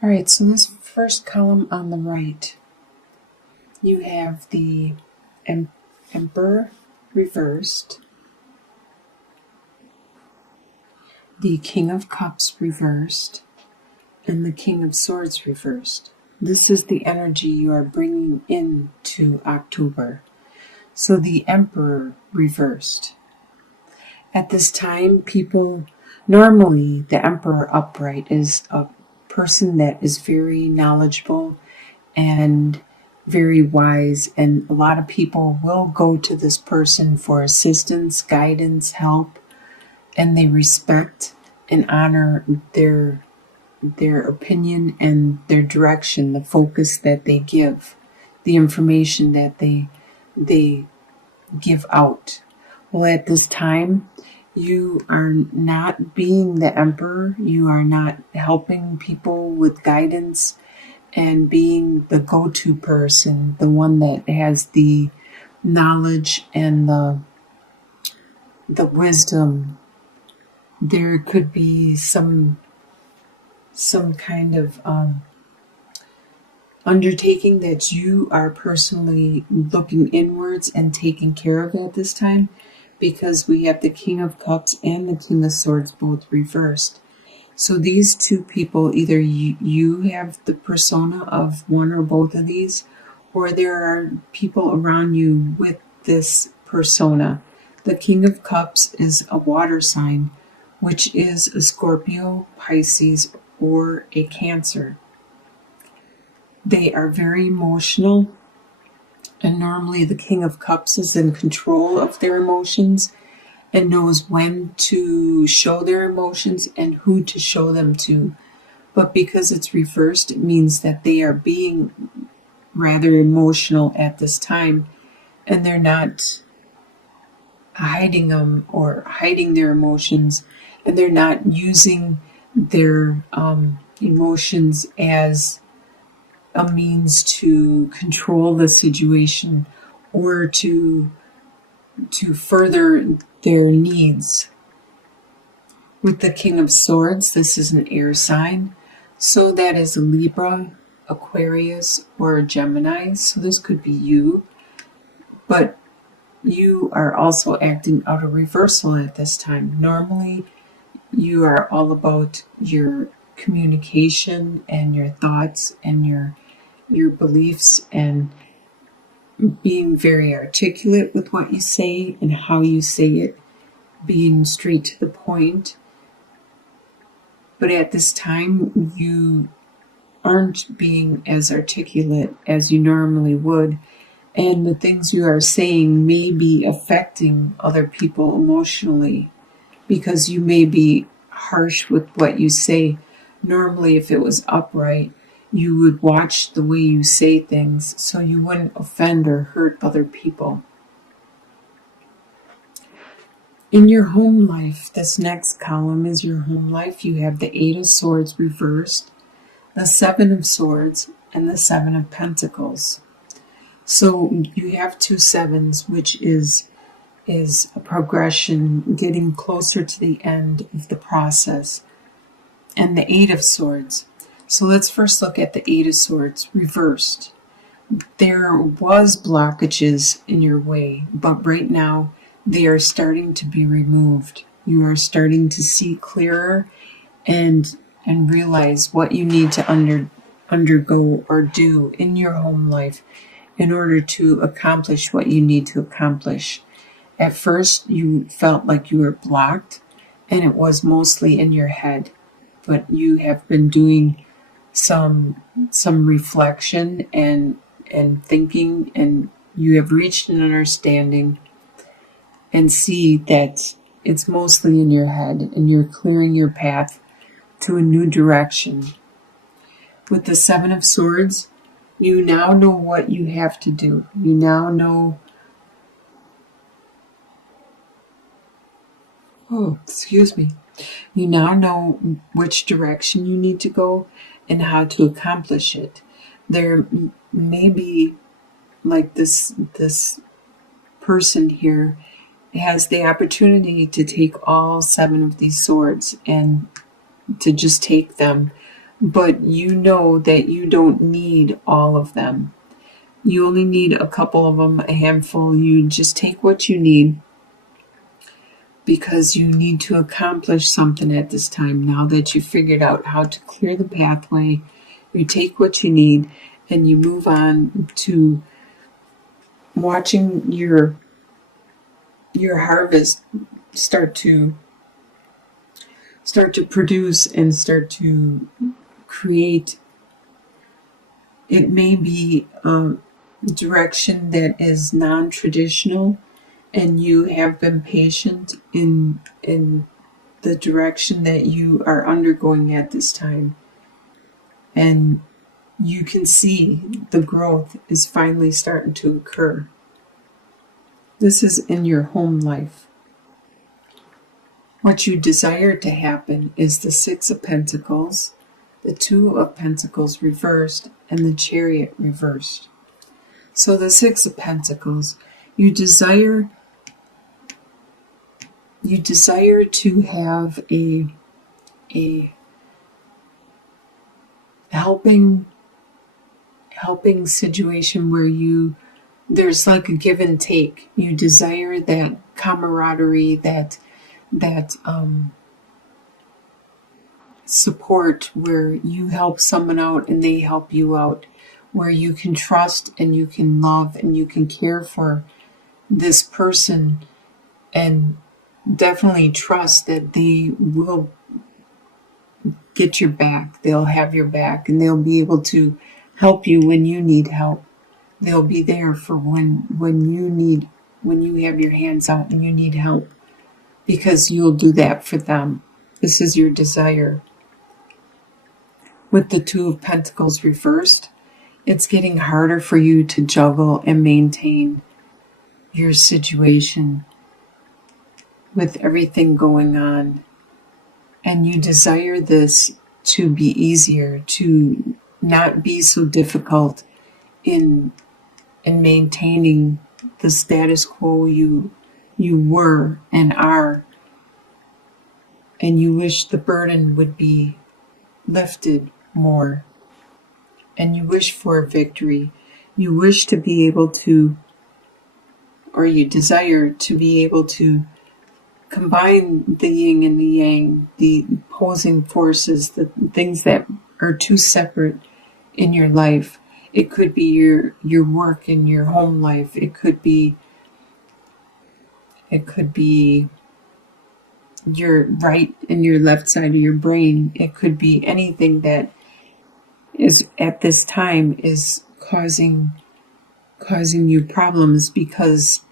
All right, so this first column on the right, you have the Emperor reversed, the King of Cups reversed, and the King of Swords reversed. This is the energy you are bringing into October. So the Emperor reversed. At this time, normally the Emperor upright is a person that is very knowledgeable and very wise, and a lot of people will go to this person for assistance, guidance, help, and they respect and honor their opinion and their direction, the focus that they give, the information that they give out. Well, at this time, you are not being the emperor. You are not helping people with guidance and being the go-to person, the one that has the knowledge and the wisdom. There could be some kind of undertaking that you are personally looking inwards and taking care of at this time, because we have the King of Cups and the King of Swords both reversed. So these two people, either you have the persona of one or both of these, or there are people around you with this persona. The King of Cups is a water sign, which is a Scorpio, Pisces, or a Cancer. They are very emotional, and normally the King of Cups is in control of their emotions and knows when to show their emotions and who to show them to. But because it's reversed, it means that they are being rather emotional at this time, and they're not hiding them or hiding their emotions, and they're not using their emotions as a means to control the situation or to further their needs. With the King of Swords, this is an air sign, so that is a Libra, Aquarius, or a Gemini. So this could be you, but you are also acting out of reversal at this time. Normally, you are all about your communication and your thoughts and your beliefs and being very articulate with what you say and how you say it, being straight to the point. But at this time, you aren't being as articulate as you normally would, and the things you are saying may be affecting other people emotionally, because you may be harsh with what you say. Normally, if it was upright, you would watch the way you say things so you wouldn't offend or hurt other people. In your home life, this next column is your home life. You have the Eight of Swords reversed, the Seven of Swords, and the Seven of Pentacles. So you have two sevens, which is a progression, getting closer to the end of the process, and the Eight of Swords. So let's first look at the Eight of Swords reversed. There was blockages in your way, but right now they are starting to be removed. You are starting to see clearer and realize what you need to undergo or do in your home life in order to accomplish what you need to accomplish. At first, you felt like you were blocked, and it was mostly in your head, but you have been doing some reflection and thinking, and you have reached an understanding and see that it's mostly in your head, and you're clearing your path to a new direction. With the Seven of Swords, you now know what you have to do. You now know You now know which direction you need to go and how to accomplish it. There may be, like this person here has the opportunity to take all seven of these swords and to just take them, but you know that you don't need all of them. You only need a couple of them, a handful. You just take what you need because you need to accomplish something at this time. Now that you've figured out how to clear the pathway, you take what you need and you move on to watching your harvest start to produce and start to create. It may be a direction that is non-traditional, and you have been patient in the direction that you are undergoing at this time, and you can see the growth is finally starting to occur. This is in your home life. What you desire to happen is the Six of Pentacles, the Two of Pentacles reversed, and the Chariot reversed. So the Six of Pentacles, you desire to have a helping situation where there's like a give and take. You desire that camaraderie, that support where you help someone out and they help you out, where you can trust and you can love and you can care for this person and definitely trust that they will get your back. They'll have your back and they'll be able to help you when you need help. They'll be there for when you have your hands out and you need help, because you'll do that for them. This is your desire. With the Two of Pentacles reversed, it's getting harder for you to juggle and maintain your situation with everything going on. And you desire this to be easier, to not be so difficult in maintaining the status quo you were and are. And you wish the burden would be lifted more. And you wish for a victory. You wish to be able to, or you desire to be able to combine the yin and the yang, the opposing forces, the things that are too separate in your life. It could be your work and your home life. It could be your right and your left side of your brain. It could be anything that is at this time is causing you problems, because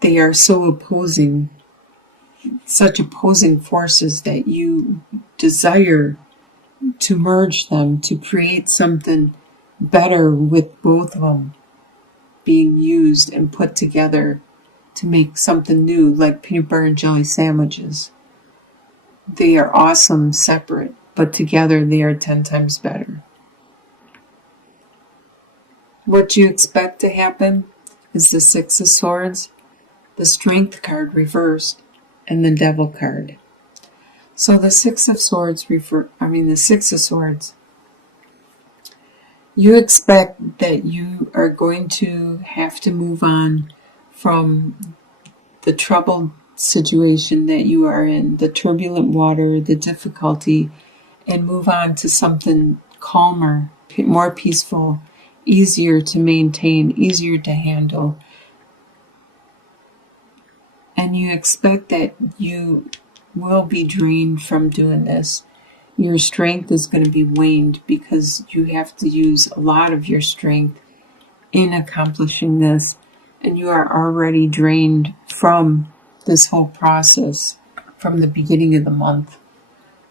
they are so opposing, such opposing forces, that you desire to merge them, to create something better with both of them being used and put together to make something new, like peanut butter and jelly sandwiches. They are awesome separate, but together they are 10 times better. What you expect to happen is the Six of Swords, the Strength card reversed, and the Devil card. So the Six of Swords, you expect that you are going to have to move on from the troubled situation that you are in, the turbulent water, the difficulty, and move on to something calmer, more peaceful, easier to maintain, easier to handle. And you expect that you will be drained from doing this. Your strength is going to be waned because you have to use a lot of your strength in accomplishing this. And you are already drained from this whole process from the beginning of the month,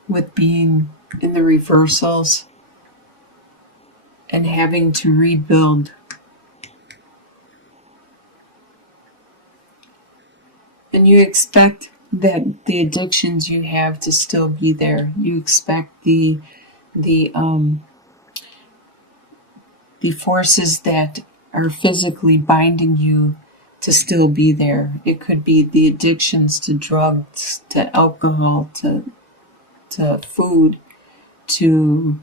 with being in the reversals and having to rebuild. And you expect that the addictions you have to still be there. You expect the forces that are physically binding you to still be there. It could be the addictions to drugs, to alcohol, to food, to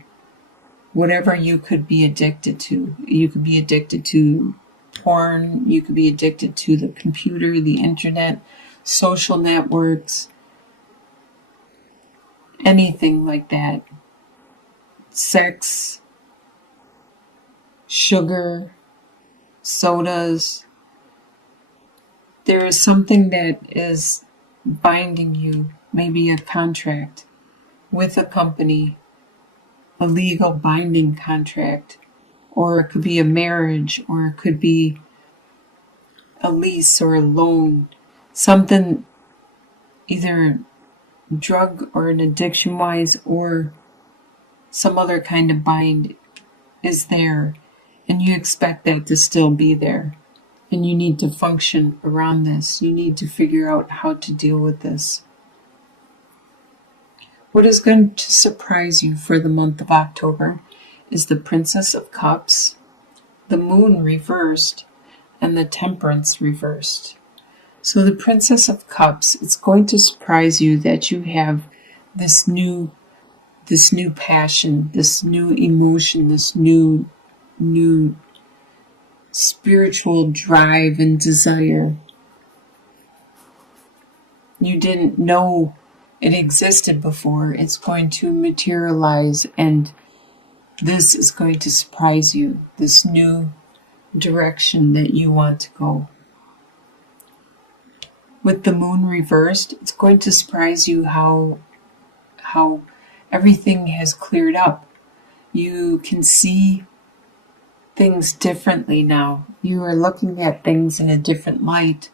whatever you could be addicted to. You could be addicted to porn, you could be addicted to the computer, the internet, social networks, anything like that. Sex, sugar, sodas. There is something that is binding you, maybe a contract with a company, a legal binding contract, or it could be a marriage, or it could be a lease or a loan, something either drug or an addiction wise or some other kind of bind is there, and you expect that to still be there, and you need to function around this. You need to figure out how to deal with this. What is going to surprise you for the month of October is the Princess of Cups, the Moon reversed, and the Temperance reversed. So the Princess of Cups, it's going to surprise you that you have this new passion, this new emotion, this new spiritual drive and desire. You didn't know it existed before. It's going to materialize, and this is going to surprise you, this new direction that you want to go. With the Moon reversed, it's going to surprise you how everything has cleared up. You can see things differently now. You are looking at things in a different light,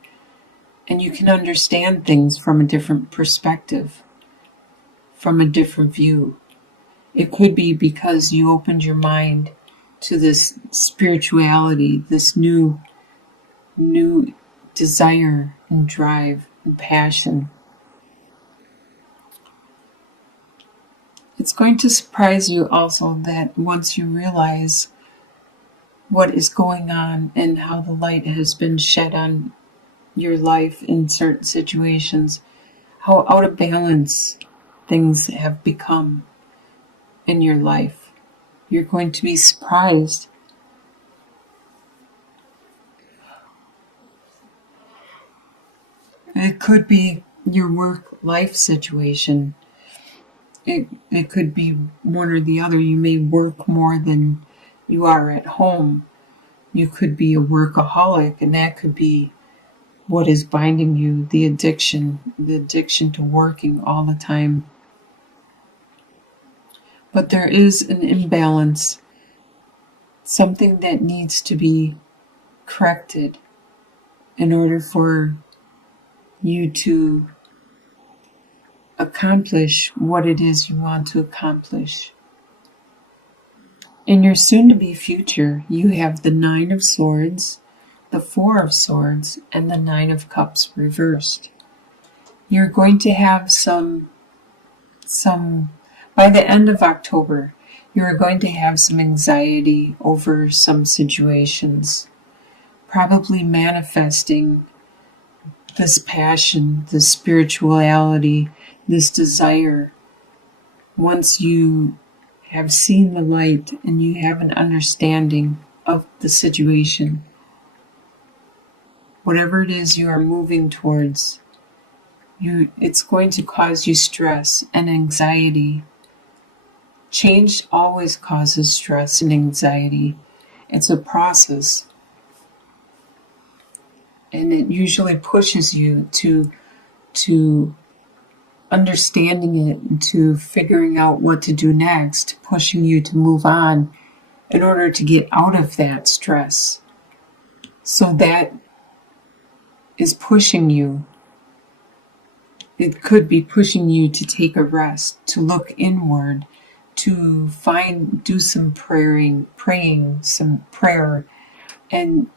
and you can understand things from a different perspective, from a different view. It could be because you opened your mind to this spirituality, this new desire and drive and passion. It's going to surprise you also that once you realize what is going on and how the light has been shed on your life in certain situations, how out of balance things have become in your life. You're going to be surprised. It could be your work-life situation. It could be one or the other. You may work more than you are at home. You could be a workaholic, and that could be what is binding you, the addiction to working all the time. But there is an imbalance, something that needs to be corrected in order for you to accomplish what it is you want to accomplish. In your soon-to-be future, you have the Nine of Swords, the Four of Swords, and the Nine of Cups reversed. You're going to have some by the end of October, you're going to have some anxiety over some situations, probably manifesting this passion, this spirituality, this desire. Once you have seen the light and you have an understanding of the situation, whatever it is you are moving towards, it's going to cause you stress and anxiety. Change always causes stress and anxiety. It's a process, and it usually pushes you to understanding it and to figuring out what to do next, pushing you to move on in order to get out of that stress. So that is pushing you. It could be pushing you to take a rest, to look inward, to do some praying some prayer, and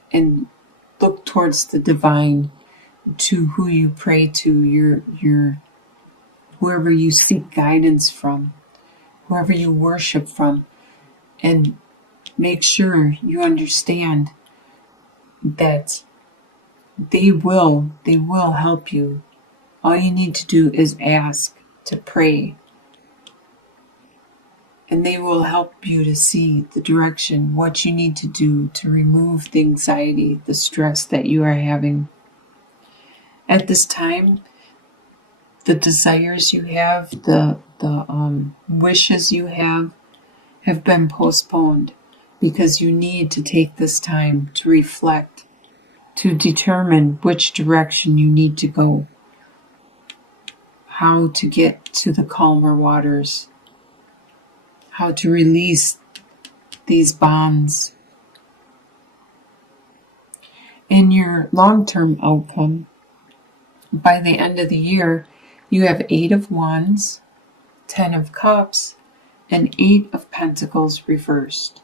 look towards the divine, to who you pray to, your whoever you seek guidance from, whoever you worship from, and make sure you understand that they will help you. All you need to do is ask, to pray. and they will help you to see the direction, what you need to do to remove the anxiety, the stress that you are having. At this time, the desires you have, the wishes you have been postponed because you need to take this time to reflect, to determine which direction you need to go, how to get to the calmer waters, how to release these bonds. In your long-term outcome, by the end of the year, you have 8 of Wands, 10 of Cups, and 8 of Pentacles reversed.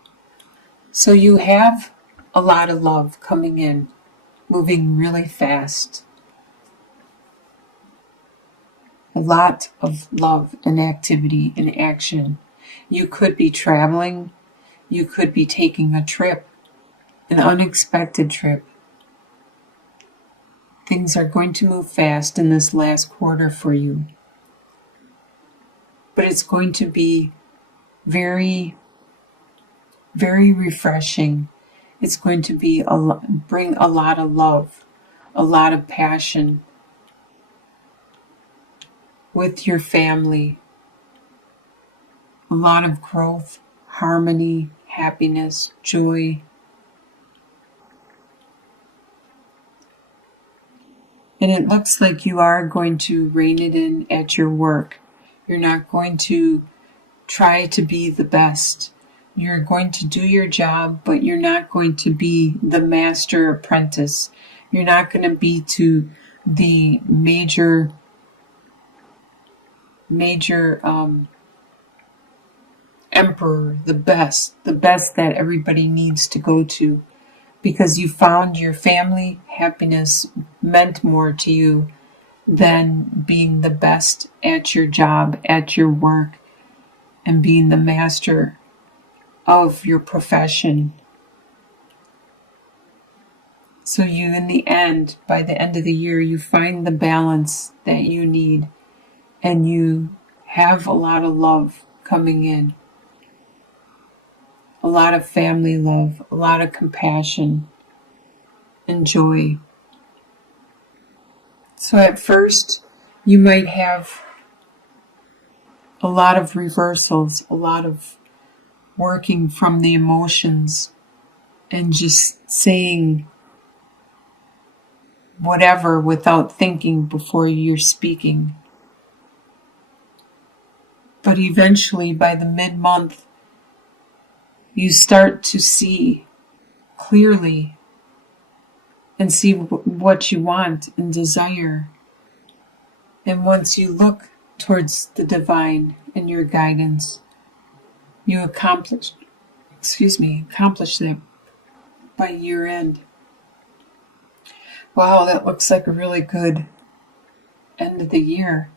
So you have a lot of love coming in, moving really fast. A lot of love and activity and action. You could be traveling. You could be taking a trip, an unexpected trip. Things are going to move fast in this last quarter for you. But it's going to be very, very refreshing. It's going to be bring a lot of love, a lot of passion with your family, a lot of growth, harmony, happiness, joy. And it looks like you are going to rein it in at your work. You're not going to try to be the best. You're going to do your job, but you're not going to be the master apprentice. You're not going to be to the major emperor, the best that everybody needs to go to, because you found your family happiness meant more to you than being the best at your job, at your work, and being the master of your profession. So you, in the end, by the end of the year, you find the balance that you need, and you have a lot of love coming in. A lot of family love, a lot of compassion and joy. So at first, you might have a lot of reversals, a lot of working from the emotions and just saying whatever without thinking before you're speaking. But eventually, by the mid-month, you start to see clearly and see what you want and desire. And once you look towards the divine and your guidance, you accomplish that by year end. Wow, that looks like a really good end of the year.